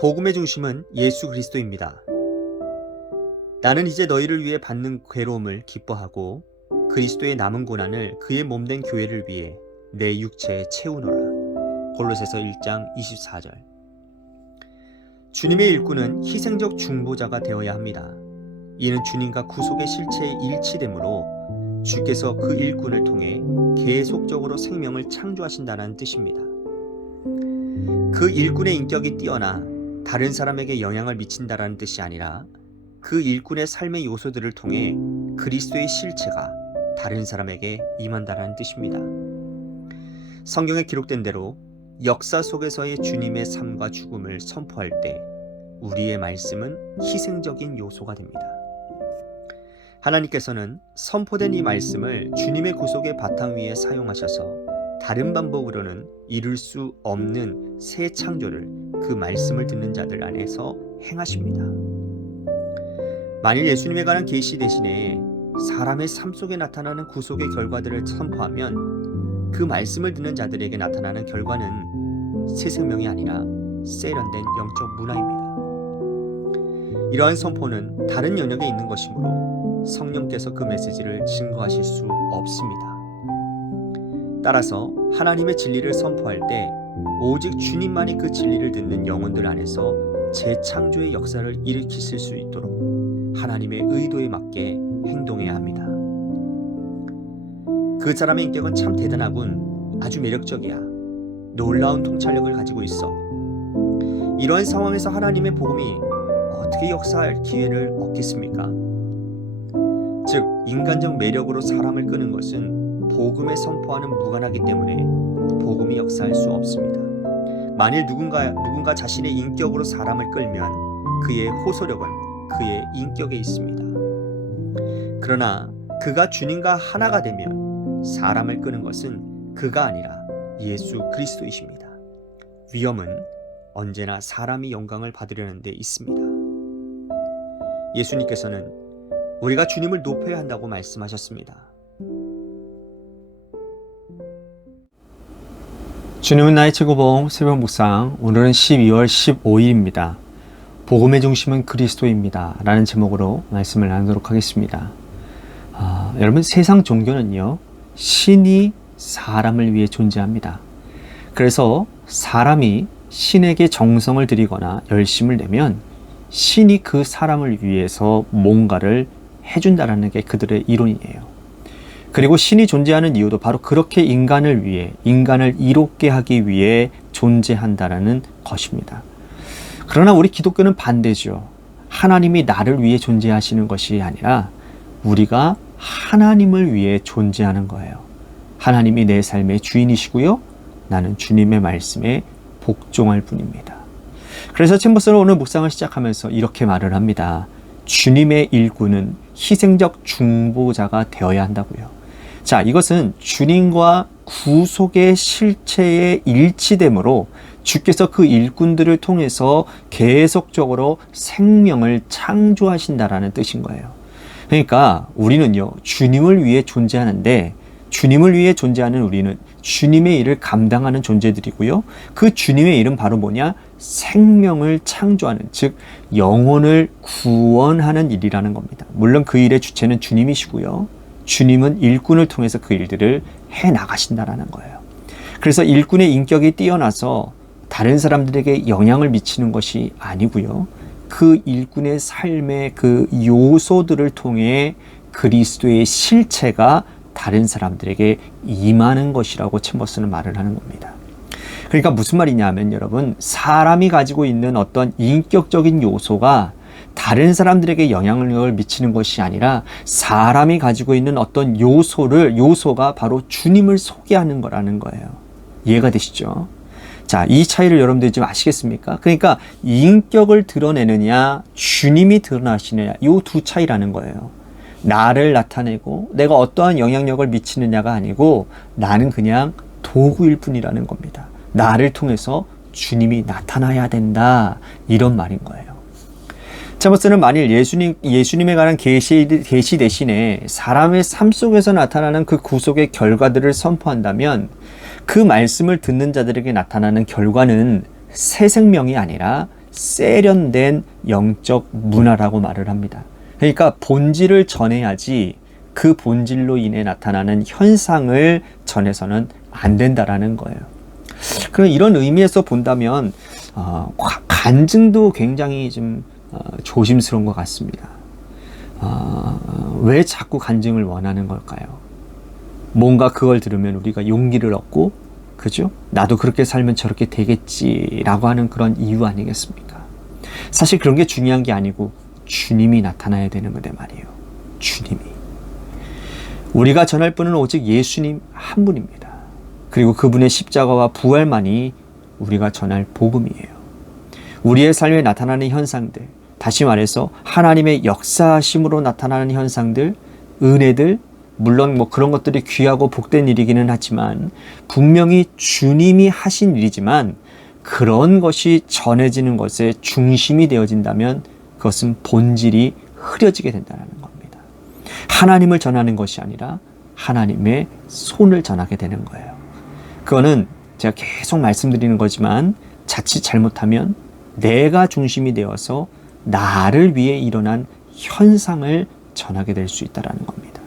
복음의 중심은 예수 그리스도입니다. 나는 이제 너희를 위해 받는 괴로움을 기뻐하고 그리스도의 남은 고난을 그의 몸된 교회를 위해 내 육체에 채우노라. 골로새서 1장 24절. 주님의 일꾼은 희생적 중보자가 되어야 합니다. 이는 주님과 구속의 실체에 일치되므로 주께서 그 일꾼을 통해 계속적으로 생명을 창조하신다는 뜻입니다. 그 일꾼의 인격이 뛰어나 다른 사람에게 영향을 미친다라는 뜻이 아니라 그 일꾼의 삶의 요소들을 통해 그리스도의 실체가 다른 사람에게 임한다라는 뜻입니다. 성경에 기록된 대로 역사 속에서의 주님의 삶과 죽음을 선포할 때 우리의 말씀은 희생적인 요소가 됩니다. 하나님께서는 선포된 이 말씀을 주님의 구속의 바탕 위에 사용하셔서 다른 방법으로는 이룰 수 없는 새 창조를 그 말씀을 듣는 자들 안에서 행하십니다. 만일 예수님에 관한 계시 대신에 사람의 삶 속에 나타나는 구속의 결과들을 선포하면 그 말씀을 듣는 자들에게 나타나는 결과는 새 생명이 아니라 세련된 영적 문화입니다. 이러한 선포는 다른 영역에 있는 것이므로 성령께서 그 메시지를 증거하실 수 없습니다. 따라서 하나님의 진리를 선포할 때 오직 주님만이 그 진리를 듣는 영혼들 안에서 재창조의 역사를 일으키실 수 있도록 하나님의 의도에 맞게 행동해야 합니다. 그 사람의 인격은 참 대단하군, 아주 매력적이야, 놀라운 통찰력을 가지고 있어. 이러한 상황에서 하나님의 복음이 어떻게 역사할 기회를 얻겠습니까? 즉, 인간적 매력으로 사람을 끄는 것은 복음에 선포하는 무관하기 때문에 복음이 역사할 수 없습니다. 만일 누군가 자신의 인격으로 사람을 끌면 그의 호소력은 그의 인격에 있습니다. 그러나 그가 주님과 하나가 되면 사람을 끄는 것은 그가 아니라 예수 그리스도이십니다. 위험은 언제나 사람이 영광을 받으려는 데 있습니다. 예수님께서는 우리가 주님을 높여야 한다고 말씀하셨습니다. 주님은 나의 최고봉 새벽 묵상, 오늘은 12월 15일입니다. 복음의 중심은 그리스도입니다 라는 제목으로 말씀을 나누도록 하겠습니다. 여러분, 세상 종교는요, 신이 사람을 위해 존재합니다. 그래서 사람이 신에게 정성을 들이거나 열심을 내면 신이 그 사람을 위해서 뭔가를 해준다는 게 그들의 이론이에요. 그리고 신이 존재하는 이유도 바로 그렇게 인간을 위해, 인간을 이롭게 하기 위해 존재한다는 것입니다. 그러나 우리 기독교는 반대죠. 하나님이 나를 위해 존재하시는 것이 아니라 우리가 하나님을 위해 존재하는 거예요. 하나님이 내 삶의 주인이시고요, 나는 주님의 말씀에 복종할 뿐입니다. 그래서 챔버스는 오늘 묵상을 시작하면서 이렇게 말을 합니다. 주님의 일꾼은 희생적 중보자가 되어야 한다고요. 자, 이것은 주님과 구속의 실체에 일치되므로 주께서 그 일꾼들을 통해서 계속적으로 생명을 창조하신다라는 뜻인 거예요. 그러니까 우리는요, 주님을 위해 존재하는데, 주님을 위해 존재하는 우리는 주님의 일을 감당하는 존재들이고요, 그 주님의 일은 바로 뭐냐? 생명을 창조하는, 즉 영혼을 구원하는 일이라는 겁니다. 물론 그 일의 주체는 주님이시고요, 주님은 일꾼을 통해서 그 일들을 해나가신다라는 거예요. 그래서 일꾼의 인격이 뛰어나서 다른 사람들에게 영향을 미치는 것이 아니고요, 그 일꾼의 삶의 그 요소들을 통해 그리스도의 실체가 다른 사람들에게 임하는 것이라고 챔버스는 말을 하는 겁니다. 그러니까 무슨 말이냐 하면, 여러분, 사람이 가지고 있는 어떤 인격적인 요소가 다른 사람들에게 영향력을 미치는 것이 아니라 사람이 가지고 있는 어떤 요소가 바로 주님을 소개하는 거라는 거예요. 이해가 되시죠? 자, 이 차이를 여러분들이 좀 아시겠습니까? 그러니까 인격을 드러내느냐, 주님이 드러나시느냐, 이 두 차이라는 거예요. 나를 나타내고 내가 어떠한 영향력을 미치느냐가 아니고 나는 그냥 도구일 뿐이라는 겁니다. 나를 통해서 주님이 나타나야 된다, 이런 말인 거예요. 챔버스는 만일 예수님에 관한 계시 대신에 사람의 삶 속에서 나타나는 그 구속의 결과들을 선포한다면 그 말씀을 듣는 자들에게 나타나는 결과는 새 생명이 아니라 세련된 영적 문화라고 말을 합니다. 그러니까 본질을 전해야지 그 본질로 인해 나타나는 현상을 전해서는 안 된다라는 거예요. 그럼 이런 의미에서 본다면 간증도 굉장히 좀 조심스러운 것 같습니다. 왜 자꾸 간증을 원하는 걸까요? 뭔가 그걸 들으면 우리가 용기를 얻고, 그죠? 나도 그렇게 살면 저렇게 되겠지라고 하는 그런 이유 아니겠습니까? 사실 그런 게 중요한 게 아니고 주님이 나타나야 되는 건데 말이에요. 주님이. 우리가 전할 분은 오직 예수님 한 분입니다. 그리고 그분의 십자가와 부활만이 우리가 전할 복음이에요. 우리의 삶에 나타나는 현상들, 다시 말해서 하나님의 역사심으로 나타나는 현상들, 은혜들, 물론 그런 것들이 귀하고 복된 일이기는 하지만 분명히 주님이 하신 일이지만 그런 것이 전해지는 것의 중심이 되어진다면 그것은 본질이 흐려지게 된다는 겁니다. 하나님을 전하는 것이 아니라 하나님의 손을 전하게 되는 거예요. 그거는 제가 계속 말씀드리는 거지만 자칫 잘못하면 내가 중심이 되어서 나를 위해 일어난 현상을 전하게 될 수 있다는 겁니다.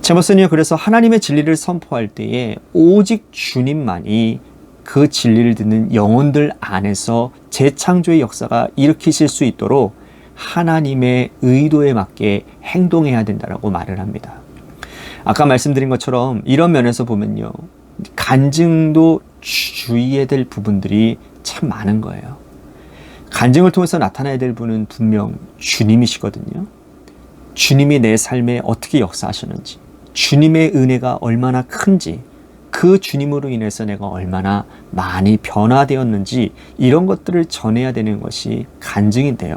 제머슨이요, 그래서 하나님의 진리를 선포할 때에 오직 주님만이 그 진리를 듣는 영혼들 안에서 재창조의 역사가 일으키실 수 있도록 하나님의 의도에 맞게 행동해야 된다라고 말을 합니다. 아까 말씀드린 것처럼 이런 면에서 보면요, 간증도 주의해야 될 부분들이 참 많은 거예요. 간증을 통해서 나타나야 될 분은 분명 주님이시거든요. 주님이 내 삶에 어떻게 역사하셨는지, 주님의 은혜가 얼마나 큰지, 그 주님으로 인해서 내가 얼마나 많이 변화되었는지 이런 것들을 전해야 되는 것이 간증인데요.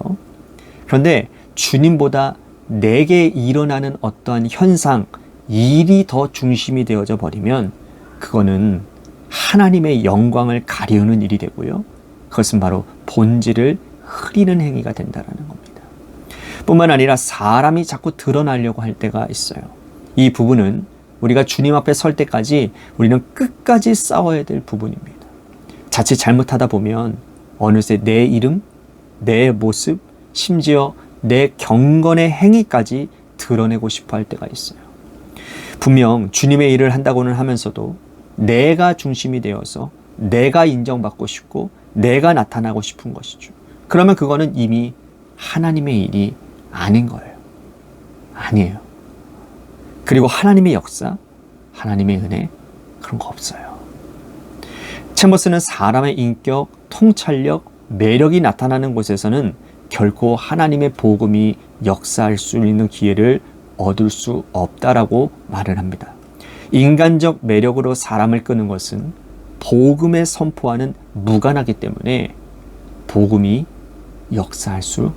그런데 주님보다 내게 일어나는 어떠한 현상, 일이 더 중심이 되어져 버리면 그거는 하나님의 영광을 가리우는 일이 되고요. 그것은 바로 본질을 흐리는 행위가 된다는 겁니다. 뿐만 아니라 사람이 자꾸 드러나려고 할 때가 있어요. 이 부분은 우리가 주님 앞에 설 때까지 우리는 끝까지 싸워야 될 부분입니다. 자칫 잘못하다 보면 어느새 내 이름, 내 모습, 심지어 내 경건의 행위까지 드러내고 싶어 할 때가 있어요. 분명 주님의 일을 한다고는 하면서도 내가 중심이 되어서 내가 인정받고 싶고 내가 나타나고 싶은 것이죠. 그러면 그거는 이미 하나님의 일이 아닌 거예요. 아니에요. 그리고 하나님의 역사, 하나님의 은혜, 그런 거 없어요. 챔버스는 사람의 인격, 통찰력, 매력이 나타나는 곳에서는 결코 하나님의 복음이 역사할 수 있는 기회를 얻을 수 없다라고 말을 합니다. 인간적 매력으로 사람을 끄는 것은 복음의 선포와는 무관하기 때문에 복음이 역사할 수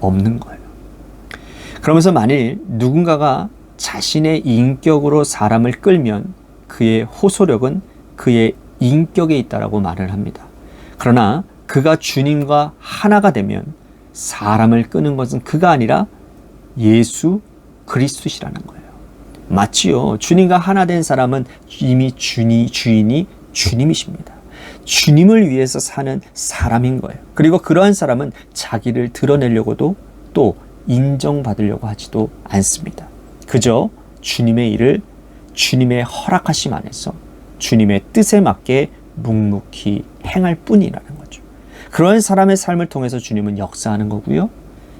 없는 거예요. 그러면서 만일 누군가가 자신의 인격으로 사람을 끌면 그의 호소력은 그의 인격에 있다라고 말을 합니다. 그러나 그가 주님과 하나가 되면 사람을 끄는 것은 그가 아니라 예수 그리스도시라는 거예요. 맞지요. 주님과 하나 된 사람은 이미 주인이 주님이십니다. 주님을 위해서 사는 사람인 거예요. 그리고 그러한 사람은 자기를 드러내려고도 또 인정받으려고 하지도 않습니다. 그저 주님의 일을 주님의 허락하심 안에서 주님의 뜻에 맞게 묵묵히 행할 뿐이라는 거죠. 그런 사람의 삶을 통해서 주님은 역사하는 거고요.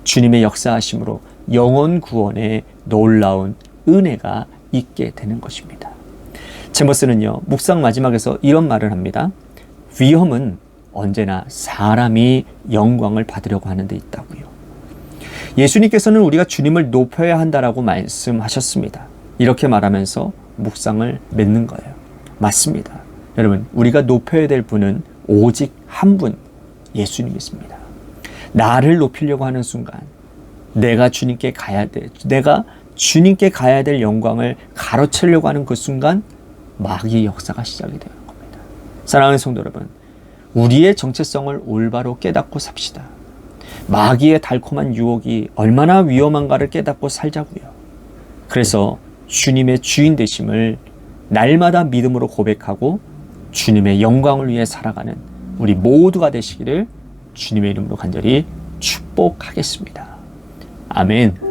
주님의 역사하심으로 영혼 구원의 놀라운 은혜가 있게 되는 것입니다. 제머스는요, 묵상 마지막에서 이런 말을 합니다. 위험은 언제나 사람이 영광을 받으려고 하는 데 있다고요. 예수님께서는 우리가 주님을 높여야 한다라고 말씀하셨습니다. 이렇게 말하면서 묵상을 맺는 거예요. 맞습니다. 여러분, 우리가 높여야 될 분은 오직 한 분, 예수님이십니다. 나를 높이려고 하는 순간 내가 주님께 가야 될 영광을 가로채려고 하는 그 순간 마귀의 역사가 시작이 되는 겁니다. 사랑하는 성도 여러분, 우리의 정체성을 올바로 깨닫고 삽시다. 마귀의 달콤한 유혹이 얼마나 위험한가를 깨닫고 살자고요. 그래서 주님의 주인 되심을 날마다 믿음으로 고백하고 주님의 영광을 위해 살아가는 우리 모두가 되시기를 주님의 이름으로 간절히 축복하겠습니다. 아멘.